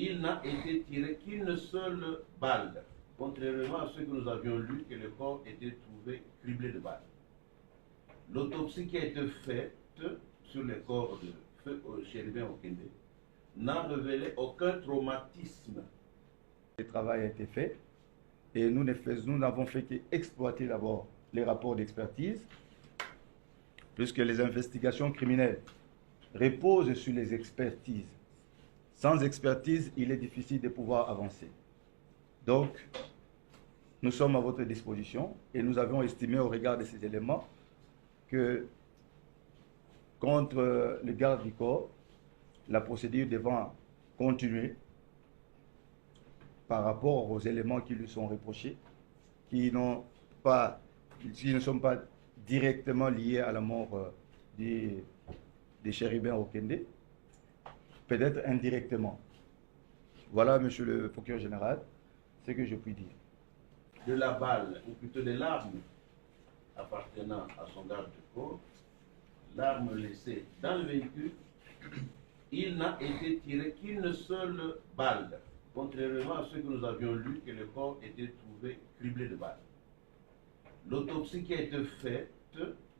il n'a été tiré qu'une seule balle, contrairement à ce que nous avions lu que le corps était trouvé criblé de balles. L'autopsie qui a été faite sur le corps de feu Chérubin Okende n'a révélé aucun traumatisme. Le travail a été fait et nous n'avons fait qu'exploiter d'abord les rapports d'expertise, puisque les investigations criminelles reposent sur les expertises. Sans expertise, il est difficile de pouvoir avancer. Donc, nous sommes à votre disposition et nous avons estimé au regard de ces éléments que contre le garde du corps, la procédure devant continuer par rapport aux éléments qui lui sont reprochés, qui ne sont pas directement liés à la mort des Chérubin Okende, peut-être indirectement. Voilà, monsieur le procureur général, ce que je puis dire. De la balle, ou plutôt de l'arme appartenant à son garde du corps, l'arme laissée dans le véhicule, il n'a été tiré qu'une seule balle, contrairement à ce que nous avions lu que le corps était trouvé criblé de balles. L'autopsie qui a été faite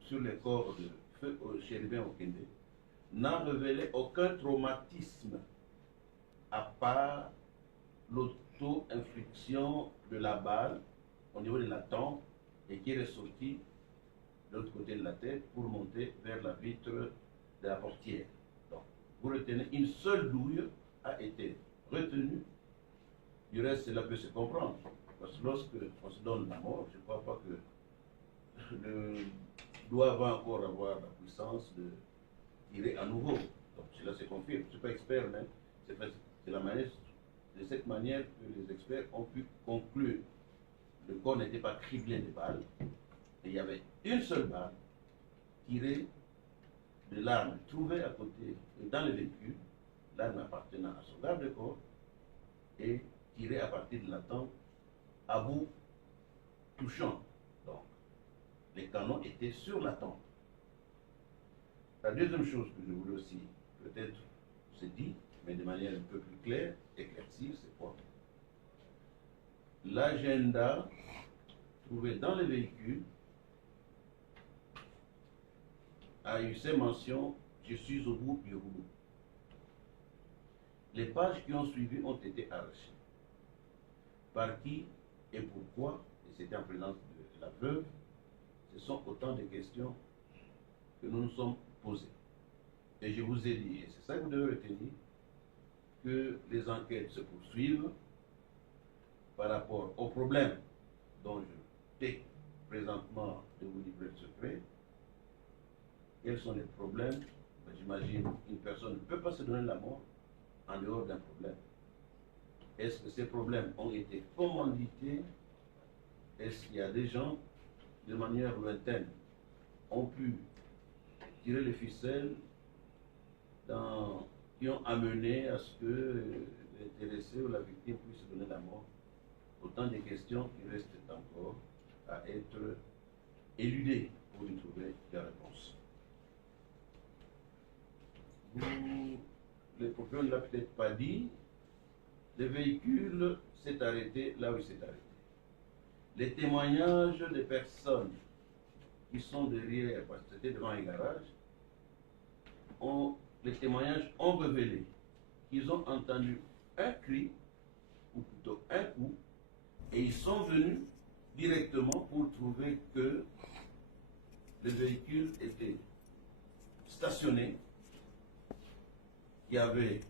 sur le corps de feu Chérubin Okende n'a révélé aucun traumatisme à part l'auto-infliction de la balle au niveau de la tempe et qui est ressortie de l'autre côté de la tête pour monter vers la vitre de la portière. Donc, vous retenez, une seule douille a été retenue. Du reste, cela peut se comprendre. Parce que lorsque on se donne la mort, je ne crois pas que le doigt va encore avoir la puissance de tirer à nouveau. Donc cela se confirme. Je ne suis pas expert, mais c'est la manière, de cette manière que les experts ont pu conclure. Le corps n'était pas criblé de balles, et il y avait une seule balle tirée de l'arme trouvée à côté, dans le véhicule, l'arme appartenant à son garde-corps, et tirée à partir de la tempe à bout touchant. Donc, les canons étaient sur la tempe. La deuxième chose que je voulais aussi peut-être se dire, mais de manière un peu plus claire, éclaircir, c'est quoi? L'agenda trouvé dans le véhicule a eu ces mentions « Je suis au bout du rouleau ». Les pages qui ont suivi ont été arrachées. Par qui et pourquoi, et c'était en présence de la veuve, ce sont autant de questions que nous nous sommes posées. Et je vous ai dit, et c'est ça que vous devez retenir, que les enquêtes se poursuivent par rapport aux problèmes dont je tais présentement de vous livrer le secret. Quels sont les problèmes? J'imagine qu'une personne ne peut pas se donner la mort en dehors d'un problème. Est-ce que ces problèmes ont été commandités? Est-ce qu'il y a des gens, de manière lointaine, ont pu tirer les ficelles qui ont amené à ce que l'intéressé ou la victime puisse se donner la mort? Autant de questions qui restent encore à être éludées pour y trouver des réponses. Le procureur ne l'a peut-être pas dit, le véhicule s'est arrêté là où il s'est arrêté. Les témoignages des personnes qui sont derrière, parce que c'était devant un garage, les témoignages ont révélé qu'ils ont entendu un cri, ou plutôt un coup, et ils sont venus directement pour trouver que le véhicule était stationné, qu'il y avait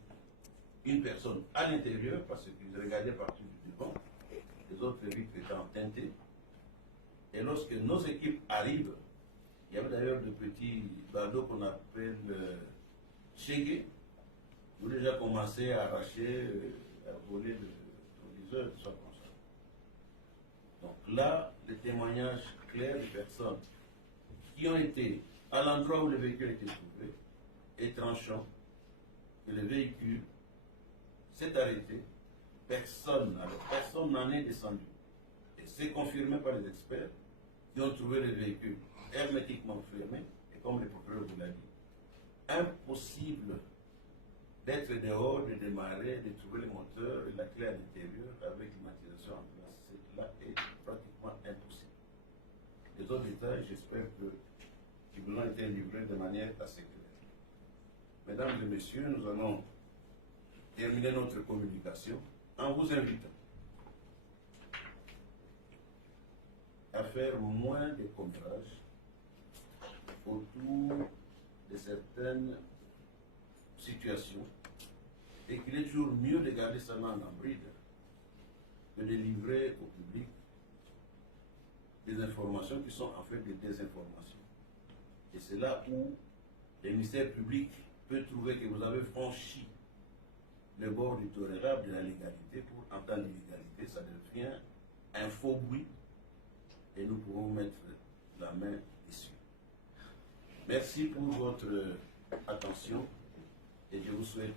une personne à l'intérieur, parce qu'ils regardaient partout du devant, les autres vitres étant teintées. Et lorsque nos équipes arrivent, il y avait d'ailleurs de petits badauds qu'on appelle chégués, qui ont déjà commencé à arracher, à voler le viseur, tout ça comme ça. Donc là, les témoignages clairs des personnes qui ont été à l'endroit où le véhicule était trouvé est tranchant, que le véhicule s'est arrêté, personne n'en est descendu. Et c'est confirmé par les experts qui ont trouvé le véhicule hermétiquement fermé, et comme le procureur vous l'a dit, impossible d'être dehors, de démarrer, de trouver le moteur et la clé à l'intérieur avec l'immatriculation en place. Cela est pratiquement impossible. Les autres détails, j'espère qu'ils vous ont été livrés de manière assez claire. Mesdames et messieurs, nous allons terminer notre communication en vous invitant à faire moins de commérages autour de certaines situations et qu'il est toujours mieux de garder sa main en bride que de livrer au public des informations qui sont en fait des désinformations. Et c'est là où le ministère public peut trouver que vous avez franchi le bord du tolérable de la légalité pour entendre l'illégalité, ça devient un faux bruit et nous pouvons mettre la main dessus. Merci pour votre attention et je vous souhaite